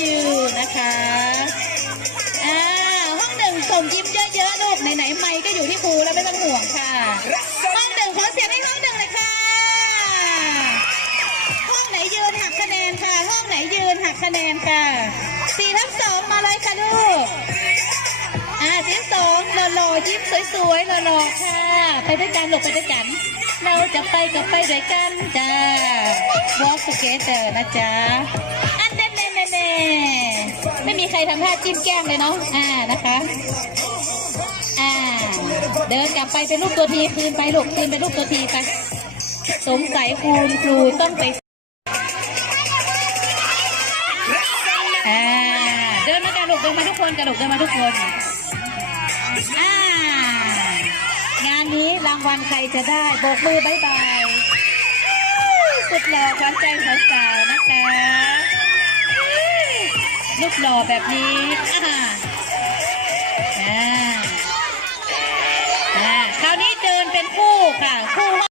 you นะคะอ่าห้องหนึ่งส่งยิ้มเยอะๆลูกไหนๆไม่ก็อยู่ที่ครูแล้วไม่ต้องห่วงค่ะ ห้องหนึ่งขอเสียงให้ห้องหนึ่งเลยค่ะ ห้องไหนยืนหักคะแนนค่ะ ห้องไหนยืนหักคะแนนค่ะสี่ทับสองมาเลยค่ะลูกอ่าสีสองรอรอยิ้มสวยๆรอรอค่ะ ไปด้วยกันลูไปด้วยกันเราจะไปก็ไปด้วยกันจ้าวอล์กสเกตเตอร์นะจ๊ะ ใครทำท่าจิ้มแก้มเลยเนาะ อ่านะคะ อ่า เดินกลับไปเป็นรูปตัวทีคืนไปลูกคืนเป็นรูปตัวทีไป สงสัยคุณครูต้องไปอ่าเดินมากันลูกเดินมาทุกคนกระดกเดินมาทุกคน อ่า งานนี้รางวัลใครจะได้โบกมือบายบาย สุดหล่อขวัญใจสาวๆนะคะ ลูกหล่อแบบนี้อ่าอ่าอ่าคราวนี้เดินเป็นคู่ค่ะคู่